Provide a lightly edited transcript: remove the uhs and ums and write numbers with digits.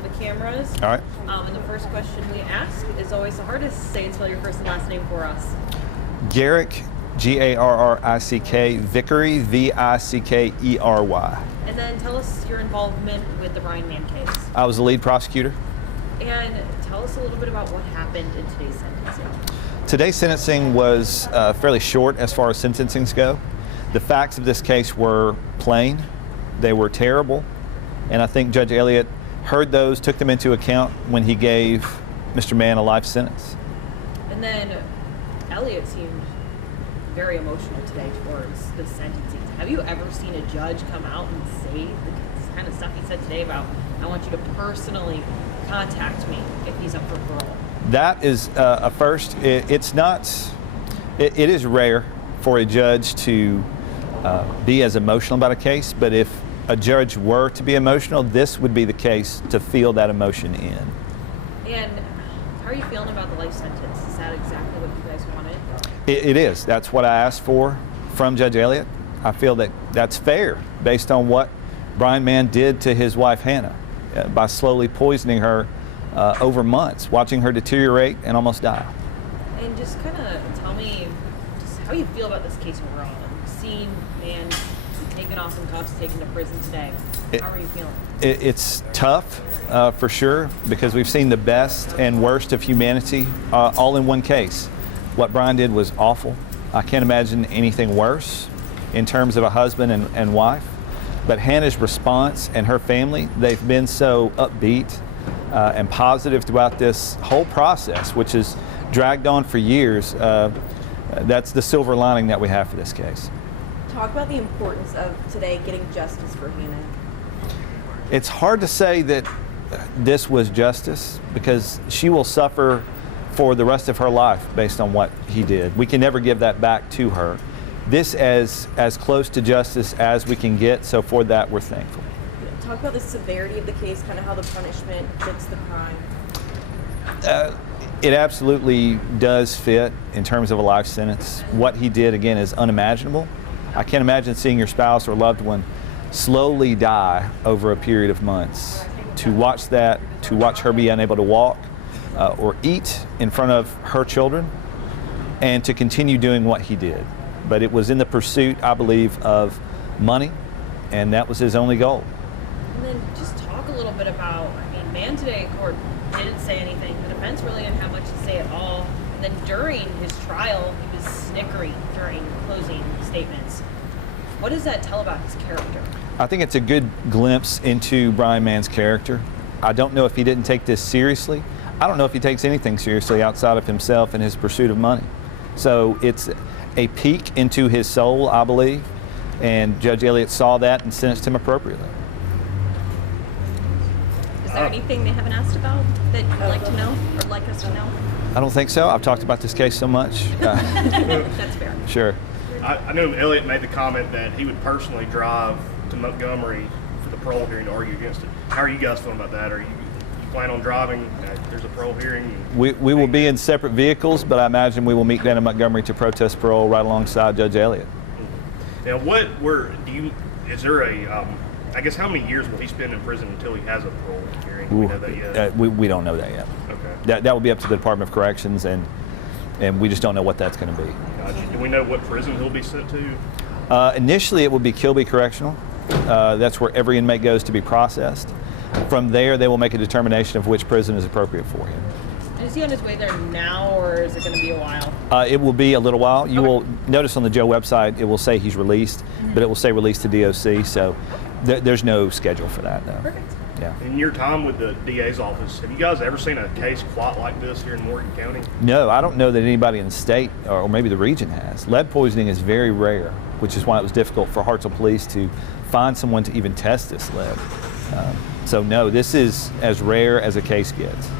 all the cameras. All right. And the first question we ask is always the hardest. Say and spell your first and last name for us. Garrick, Garrick, Vickery, Vickery. And then tell us your involvement with the Brian Mann case. I was the lead prosecutor. And tell us a little bit about what happened in today's sentencing. Today's sentencing was fairly short as far as sentencings go. The facts of this case were plain, they were terrible, and I think Judge Elliott heard those, took them into account when he gave Mr. Mann a life sentence. And then Elliott seemed very emotional today towards the sentencing. Have you ever seen a judge come out and say the kind of stuff he said today about, I want you to personally contact me if he's up for parole? That is a first. It is rare for a judge to be as emotional about a case, but if a judge were to be emotional, this would be the case to feel that emotion in. And how are you feeling about the life sentence? Is that exactly what you guys wanted? It is. That's what I asked for from Judge Elliott. I feel that that's fair based on what Brian Mann did to his wife Hannah by slowly poisoning her over months, watching her deteriorate and almost die. And just kind of tell me just how you feel about this case overall. Seeing Mann taken off in cuffs, taken to prison today. How are you feeling? It's tough for sure, because we've seen the best and worst of humanity all in one case. What Brian did was awful. I can't imagine anything worse in terms of a husband and wife. But Hannah's response and her family, they've been so upbeat and positive throughout this whole process, which has dragged on for years. That's the silver lining that we have for this case. Talk about the importance of today getting justice for Hannah. It's hard to say that this was justice, because she will suffer for the rest of her life based on what he did. We can never give that back to her. This as close to justice as we can get, so for that we're thankful. Talk about the severity of the case, kind of how the punishment fits the crime. It absolutely does fit in terms of a life sentence. What he did, again, is unimaginable. I can't imagine seeing your spouse or loved one slowly die over a period of months. To watch that, to watch her be unable to walk or eat in front of her children, and to continue doing what he did. But it was in the pursuit, I believe, of money, and that was his only goal. And then just talk a little bit about, Mann today in court didn't say anything. The defense really didn't have much to say at all. And then during his trial, he was snickering during closing statements. What does that tell about his character? I think it's a good glimpse into Brian Mann's character. I don't know if he didn't take this seriously. I don't know if he takes anything seriously outside of himself and his pursuit of money. So it's a peek into his soul, I believe, and Judge Elliott saw that and sentenced him appropriately. Is there anything they haven't asked about that you'd like to know or like us to know? I don't think so. I've talked about this case so much. That's fair. Sure. I know Elliott made the comment that he would personally drive to Montgomery for the parole hearing to argue against it. How are you guys feeling about that? Are you plan on driving? There's a parole hearing. We will be in separate vehicles, but I imagine we will meet down in Montgomery to protest parole right alongside Judge Elliott. Now, is there a, I guess how many years will he spend in prison until he has a parole hearing? Do we know that yet? We don't know that yet. Okay. That will be up to the Department of Corrections, and we just don't know what that's going to be. Gotcha. Do we know what prison he'll be sent to? Initially, it will be Kilby Correctional. That's where every inmate goes to be processed. From there, they will make a determination of which prison is appropriate for him. Is he on his way there now, or is it going to be a while? It will be a little while. You will notice on the Joe website, it will say he's released, but it will say released to DOC, so there's no schedule for that, though. Perfect. Yeah. In your time with the DA's office, have you guys ever seen a case quite like this here in Morgan County? No, I don't know that anybody in the state, or maybe the region has. Lead poisoning is very rare, which is why it was difficult for Hartselle Police to find someone to even test this lead. So no, this is as rare as a case gets.